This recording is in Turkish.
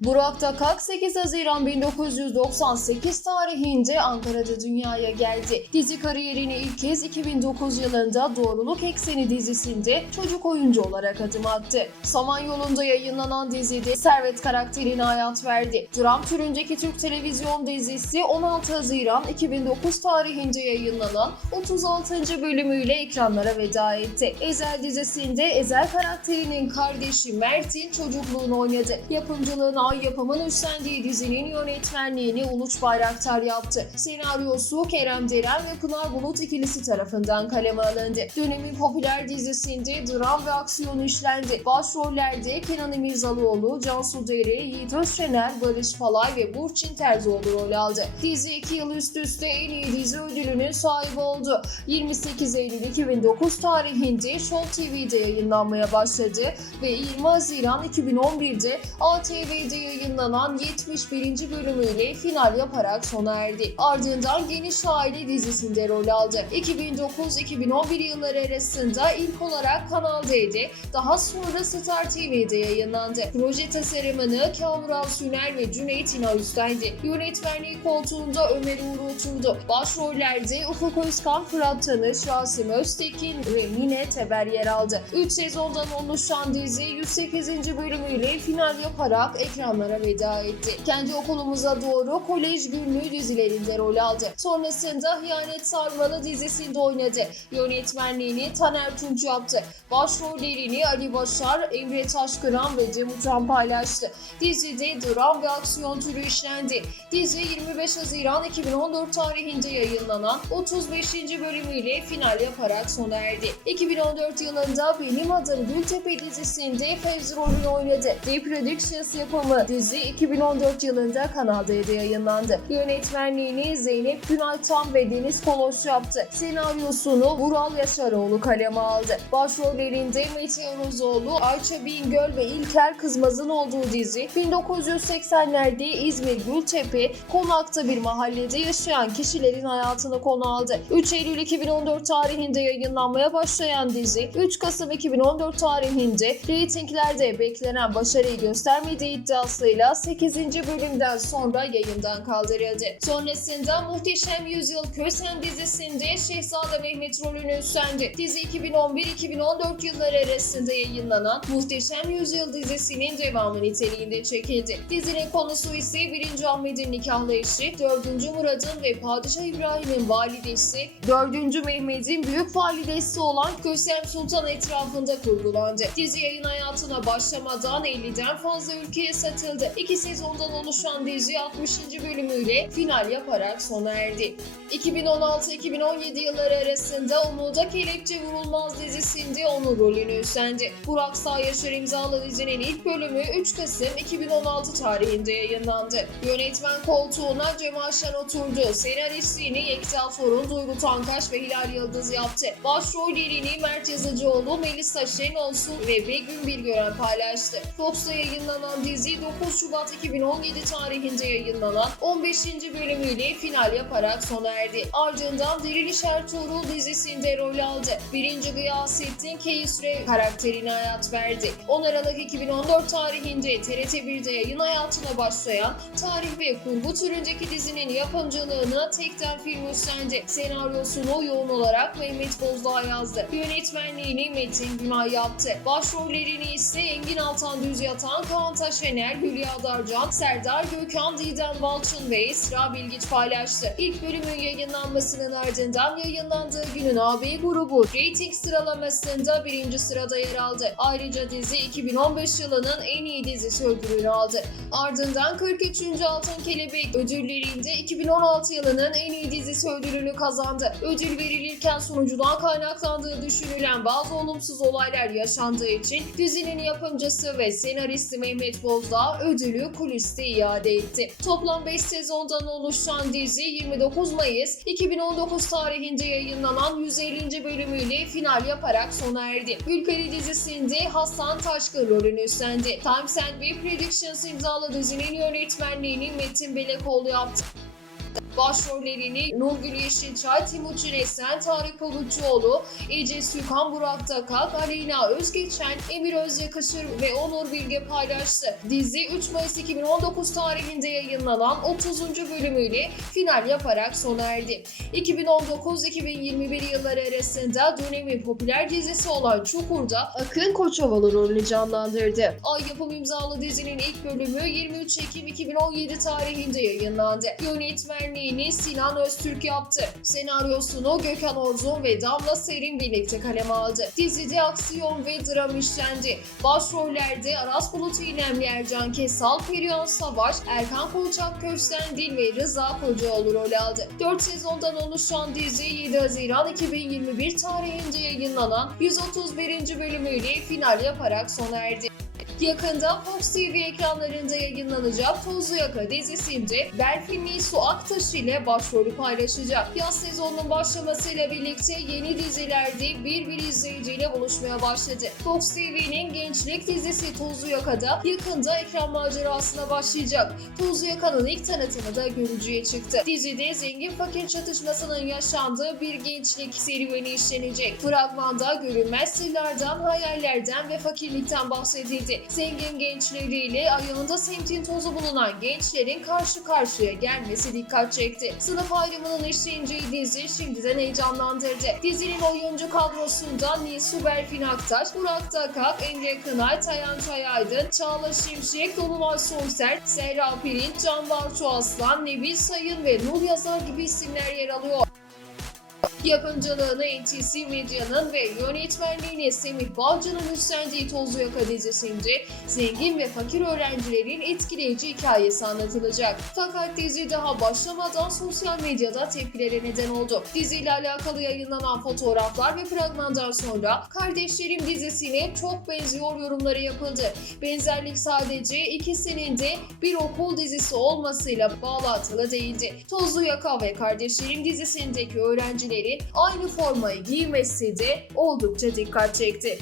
Burak Takak 8 Haziran 1998 tarihinde Ankara'da dünyaya geldi. Dizi kariyerine ilk kez 2009 yılında Doğruluk Ekseni dizisinde çocuk oyuncu olarak adım attı. Samanyolu'nda yayınlanan dizide Servet karakterine hayat verdi. Dram türündeki Türk televizyon dizisi 16 Haziran 2009 tarihinde yayınlanan 36. bölümüyle ekranlara veda etti. Ezel dizisinde Ezel karakterinin kardeşi Mert'in çocukluğunu oynadı. Yapımcılığını Yapım'ın üstlendiği dizinin yönetmenliğini Uluç Bayraktar yaptı. Senaryosu Kerem Deren ve Pınar Bulut ikilisi tarafından kaleme alındı. Dönemin popüler dizisinde dram ve aksiyon işlendi. Başrollerde Kenan İmirzalıoğlu, Cansu Deri, Yiğit Özşener, Barış Falay ve Burçin Terzioğlu rol aldı. Dizi 2 yıl üst üste en iyi dizi ödülünün sahibi oldu. 28 Eylül 2009 tarihinde Show TV'de yayınlanmaya başladı ve 20 Haziran 2011'de ATV'de yayınlanan 71. bölümüyle final yaparak sona erdi. Ardından Geniş Aile dizisinde rol aldı. 2009-2011 yılları arasında ilk olarak Kanal D'de, daha sonra Star TV'de yayınlandı. Proje tasarımını Kamuran Süner ve Cüneyt İnan üstlendi. Yönetmenliği koltuğunda Ömer Uğur oturdu. Başrollerde Ufuk Özkan, Fırat Tanış, Rasim Öztekin ve Mine Teber yer aldı. 3 sezondan oluşan dizi 108. bölümüyle final yaparak ekranlara veda etti. Kendi okulumuza doğru kolej günlüğü dizilerinde rol aldı. Sonrasında Hıyanet Sarmalı dizisinde oynadı. Yönetmenliğini Taner Tunç yaptı. Başrollerini Ali Başar, Emre Taşkıran ve Cem Uçan paylaştı. Dizide dram ve aksiyon türü işlendi. Dizi 25 Haziran 2014 tarihinde yayınlanan 35. bölümüyle final yaparak sona erdi. 2014 yılında Benim Adım Gültepe dizisinde Fevzi rolünü oynadı. D Productions yapımı dizi 2014 yılında Kanal D'de yayınlandı. Yönetmenliğini Zeynep Günaltan ve Deniz Koloş yaptı. Senaryosunu Vural Yaşaroğlu kaleme aldı. Başrollerinde Meteor Uzoğlu, Ayça Bingöl ve İlker Kızmaz'ın olduğu dizi 1980'lerde İzmir Gültepe, Konak'ta bir mahallede yaşayan kişilerin hayatını konu aldı. 3 Eylül 2014 tarihinde yayınlanmaya başlayan dizi 3 Kasım 2014 tarihinde reytinglerde beklenen başarıyı göstermediği iddiasıyla 8. bölümden sonra yayından kaldırıldı. Sonrasında Muhteşem Yüzyıl Kösen dizisinde Şehzade Mehmet rolünü üstlendi. Dizi 2011-2014 yılları arasında yayınlanan Muhteşem Yüzyıl dizisinin devamı niteliğinde çekildi. Dizinin konusu ise 1. Ahmet'in nikahlı eşi, 4. Murad'ın ve Padişah İbrahim'in validesi, 4. Mehmet'in büyük validesi olan Kösem Sultan etrafında kurgulandı. Dizi yayın hayatına başlamadan 50'den fazla ülkeye satıldı. İki sezondan oluşan dizi 60. bölümüyle final yaparak sona erdi. 2016-2017 yılları arasında Umuda Kelepçe Vurulmaz dizisinde onun rolünü üstlendi. Burak Sağyaşır imzalı dizinin ilk bölümü 3 Kasım 2016 tarihinde yayınlandı. Yönetmen koltuğuna Cemal Şen oturdu. Senaristliğini Yekta Torun, Duygu Tankaş ve Hilal Yıldız yaptı. Başrollerini Mert Yazıcıoğlu, Melisa Şenolsun ve Begüm Bilgören paylaştı. Fox'ta yayınlanan dizi 9 Şubat 2017 tarihinde yayınlanan 15. bölümüyle final yaparak sona erdi. Ardından Diriliş Ertuğrul dizisinde rol aldı. Birinci Gıyasettin Keyisre karakterine hayat verdi. 10 Aralık 2014 tarihinde TRT1'de yayın hayatına başlayan tarih ve kurgu türündeki dizinin yapımcılığını Tekten Film üstlendi. Senaryosunu yoğun olarak Mehmet Bozdağ yazdı. Yönetmenliğini Metin Günay yaptı. Başrollerini ise Engin Altan Düz Yatan, Kaan Taşener, Hülya Darcan, Serdar Gökhan, Didem Balçın ve Esra Bilgiç paylaştı. İlk bölümün yayınlanmasının ardından yayınlandığı günün AB grubu reyting sıralamasında birinci sırada yer aldı. Ayrıca dizi 2015 yılının en iyi dizisi ödülünü aldı. Ardından 43. Altın Kelebek ödüllerinde 2016 yılının en iyi dizisi ödülünü kazandı. Ödül verilirken sunucudan kaynaklandığı düşünülen bazı olumsuz olaylar yaşandığı için dizinin yapımcısı ve senaristi Mehmet Bozdağ ödülü kuliste iade etti. Toplam 5 sezondan oluşan dizi 29 Mayıs 2019 tarihinde yayınlanan 150. bölümüyle final yaparak sona erdi. Gülperi dizisinde Hasan Taşkın rolünü üstlendi. Times and Productions imzalı dizinin yönetmenliğini Metin Belekoğlu yaptı. Başrollerini Nurgül Yeşilçay, Timuçin Esen, Tarık Pavuççuoğlu, Ece Sükan, Burak Takak, Aleyna Özgeçen, Emir Özyakışır ve Onur Bilge paylaştı. Dizi 3 Mayıs 2019 tarihinde yayınlanan 30. bölümüyle final yaparak sona erdi. 2019-2021 yılları arasında dönemin popüler dizisi olan Çukur'da Akın Koçovalı rolünü canlandırdı. Ay yapım imzalı dizinin ilk bölümü 23 Ekim 2017 tarihinde yayınlandı. Yönetmenliğini Sinan Öztürk yaptı. Senaryosunu Gökhan Orzun ve Damla Serin birlikte kaleme aldı. Dizide aksiyon ve dram işlendi. Başrollerde Aras Bulut İynemli Ercan Kesal, Perihan Savaş, Erkan Kolçak Köstendil ve Rıza Kocaoğlu rol aldı. 4 sezondan oluşan dizi 7 Haziran 2021 tarihinde yayınlanan 131. bölümüyle final yaparak sona erdi. Yakında Fox TV ekranlarında yayınlanacak Tozlu Yaka dizisinde Berfin Su Aktaş ile başrolü paylaşacak. Yaz sezonunun başlamasıyla birlikte yeni dizilerde bir bir izleyiciyle buluşmaya başladı. Fox TV'nin gençlik dizisi Tozlu Yaka'da yakında ekran macerasına başlayacak. Tozlu Yaka'nın ilk tanıtımı da görücüye çıktı. Dizide zengin fakir çatışmasının yaşandığı bir gençlik serüveni işlenecek. Fragmanda görünmez sırlardan, hayallerden ve fakirlikten bahsedildi. Zengin gençleriyle ayağında semtin tozu bulunan gençlerin karşı karşıya gelmesi dikkat çekti. Sınıf ayrımının işleneceği dizi şimdiden heyecanlandırdı. Dizinin oyuncu kadrosunda Nisu Berfin Aktaş, Burak Takak, Emre Kınay, Tayan Çayaydın, Çağla Şimşek, Dolunay Soyser, Serra Pirinç, Can Bartu Aslan, Nebil Sayın ve Nur Yazar gibi isimler yer alıyor. Yapımcılığını NTC Medya'nın ve yönetmenliğini Semih Balcı'nın üstlendiği Tozlu Yaka dizisinde zengin ve fakir öğrencilerin etkileyici hikayesi anlatılacak. Fakat dizi daha başlamadan sosyal medyada tepkilere neden oldu. Diziyle alakalı yayınlanan fotoğraflar ve fragmandan sonra Kardeşlerim dizisine çok benziyor yorumları yapıldı. Benzerlik sadece ikisinin de bir okul dizisi olmasıyla bağlantılı değildi. Tozlu Yaka ve Kardeşlerim dizisindeki öğrencilerin aynı formayı giymesi de oldukça dikkat çekti.